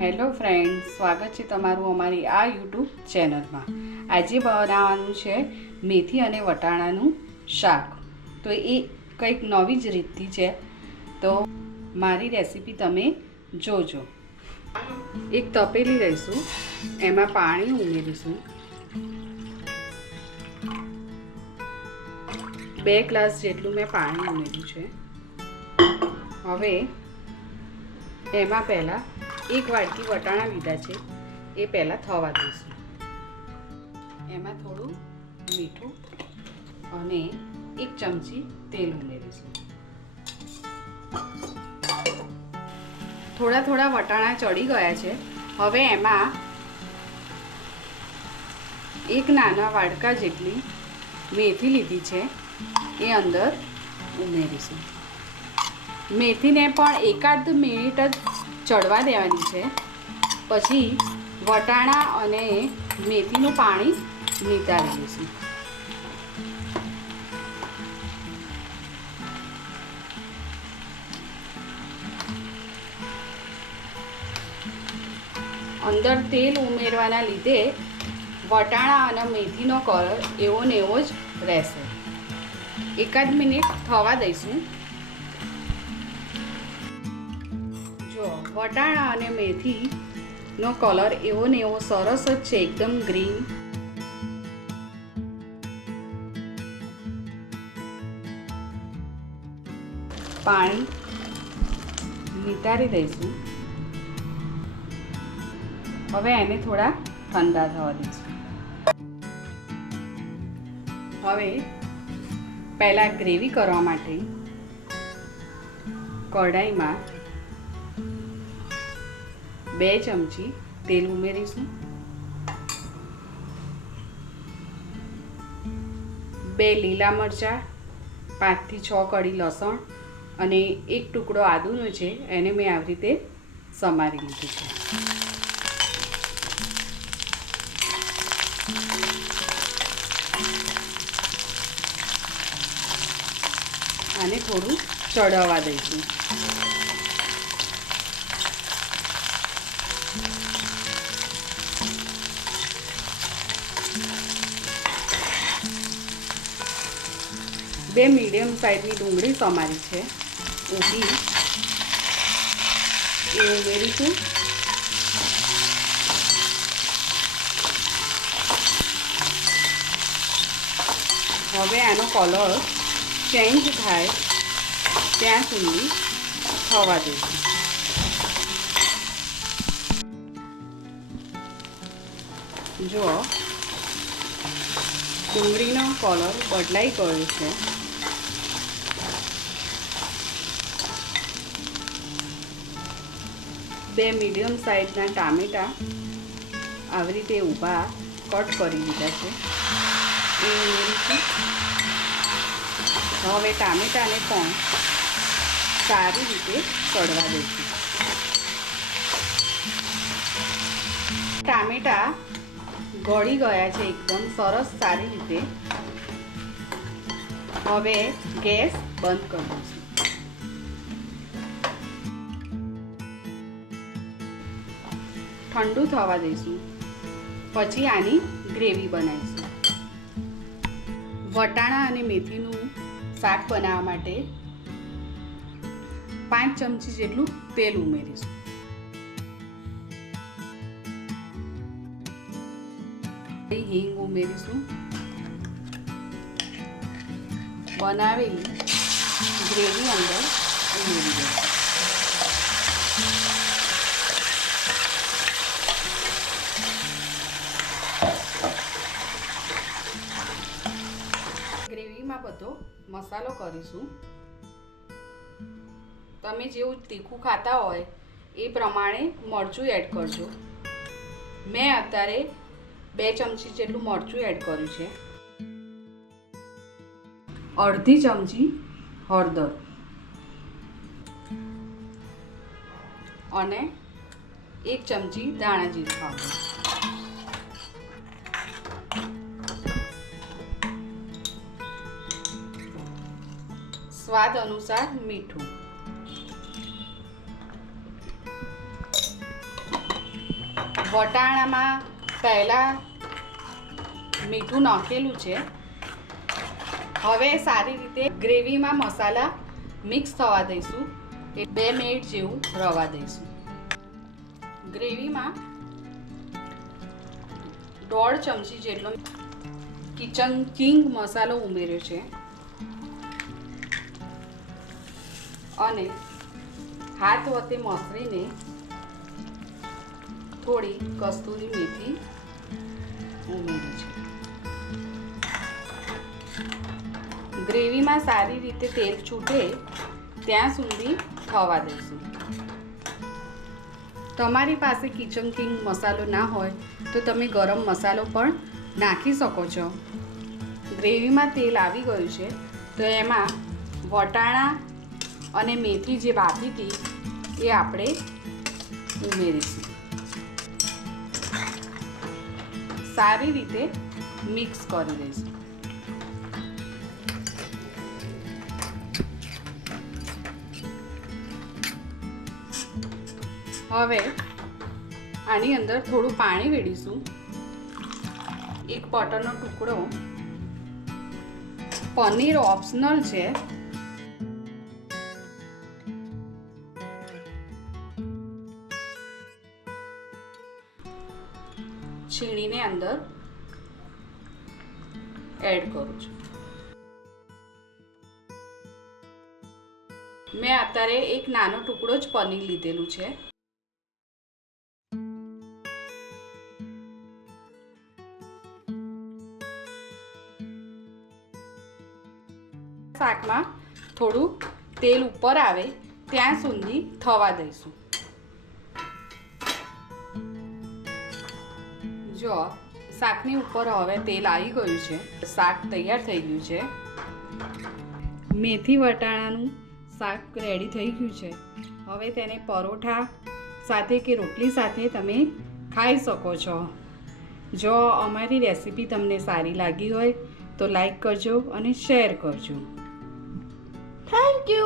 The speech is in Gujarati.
હેલો ફ્રેન્ડ્સ, સ્વાગત છે તમારું અમારી આ યુટ્યુબ ચેનલમાં। આજે બનાવવાનું છે મેથી અને વટાણાનું શાક। તો એ કંઈક નવી જ રીતથી છે, તો મારી રેસીપી તમે જોજો। એક તપેલી લઈશું, એમાં પાણી ઉમેરીશું। 2 ગ્લાસ જેટલું મેં પાણી ઉમેર્યું છે। હવે એમાં પહેલાં 1 વાટકી વટાણા લીધા છે, એ પહેલાં થવા દઈશું। એમાં થોડું મીઠું અને 1 ચમચી તેલ ઉમેરીશું। થોડા થોડા વટાણા ચડી ગયા છે। હવે એમાં 1 નાના વાડકા જેટલી મેથી લીધી છે, એ અંદર ઉમેરીશું। મેથીને પણ એકાદ મિનિટ જ ચડવા દેવાની છે, પછી વટાણા અને મેથીનું પાણી નિતારી દઈશું। અંદર તેલ ઉમેરવાના લીધે વટાણા અને મેથીનો કલર એવો ને એવો જ રહેશે। એકાદ મિનિટ થવા દઈશું। જો વટાણા અને મેથીનો કલર એવો ને એવો સરસ જ છે, એકદમ ગ્રીન। પાણી નિતારી દઈશું। હવે એને થોડા ઠંડા થવા દઈશું। હવે પહેલાં ગ્રેવી કરવા માટે કઢાઈમાં 2 ચમચી તેલ ઉમેરીશું। 2 લીલા મરચાં, 5 થી 6 કળી લસણ અને 1 ટુકડો આદુનો છે, એને મેં આવી રીતે સમારી લીધું છે। આને થોડું ચડવા દઈશું। બે મીડિયમ સાઇઝની ડુંગળી સમારી છે, ઊભી એ ઉમેરીશું। હવે આનો કલર ચેન્જ થાય ત્યાં સુધી થવા દઈશું। જો ડુંગળીનો કલર બદલાઈ ગયો છે, બે મીડિયમ સાઇઝના ટામેટા આવી રીતે ઊભા કટ કરી લીધા છે, એ ઉમેરીશું। હવે ટામેટાને પણ સારી રીતે ચડવા દઈશું। ટામેટા ગળી ગયા છે એકદમ સરસ સારી રીતે। હવે ગેસ બંધ કરી દઈશું। ઠંડુ થવા દઈશું, પછી આની ગ્રેવી બનાવીશું। વટાણા અને મેથીનું શાક બનાવવા માટે 5 ચમચી જેટલું તેલ ઉમેરીશું। હિંગ ઉમેરીશું। બનાવેલી ગ્રેવી અંદર ઉમેરી દઈશું। ગ્રેવીમાં બધો મસાલો કરીશું। તમે જેવું તીખું ખાતા હોય એ પ્રમાણે મરચું એડ કરજો। મેં અત્યારે 2 ચમચી જેટલું મરચું એડ કર્યું છે। અડધી ચમચી હળદર અને 1 ચમચી ધાણા જીરું પાવડર। સ્વાદ અનુસાર મીઠું। વટાણામાં પહેલાં મીઠું નાખેલું છે. હવે સારી રીતે ગ્રેવીમાં મસાલા મિક્સ થવા દઈશું. 2 મિનિટ જેવું રવા દઈશું. ગ્રેવીમાં 1.5 ચમચી જેટલો કિચન કિંગ મસાલો ઉમેર્યો છે અને હાથ વતે મસળીને થોડી કસ્તુરી મેથી ઉમેરી છે. ગ્રેવીમાં સારી રીતે તેલ છૂટે ત્યાં સુધી થવા દઈશું. તમારી પાસે કિચન કિંગ મસાલો ના હોય તો તમે ગરમ મસાલો પણ નાખી શકો છો. ગ્રેવીમાં તેલ આવી ગયું છે તો એમાં વટાણા અને મેથી જે બાફી હતી એ આપણે ઉમેરીશું. સારી રીતે મિક્સ કરી દઈશું. હવે આની અંદર થોડું પાણી વેડીશું. એક બટરનો ટુકડો. પનીર ઓપ્શનલ છે. છીણીને અંદર એડ કરું છું. મેં અત્યારે એક નાનો ટુકડો જ પનીર લીધેલું છે. શાકમાં થોડું તેલ ઉપર આવે ત્યાં સુધી થવા દઈશું. જો શાકની ઉપર હવે તેલ આવી ગયું છે. શાક તૈયાર થઈ ગયું છે. મેથી વટાણાનું શાક રેડી થઈ ગયું છે. હવે તેને પરોઠા સાથે કે રોટલી સાથે તમે ખાઈ શકો છો. જો અમારી રેસીપી તમને સારી લાગી હોય તો લાઈક કરજો અને શેર કરજો. Thank you.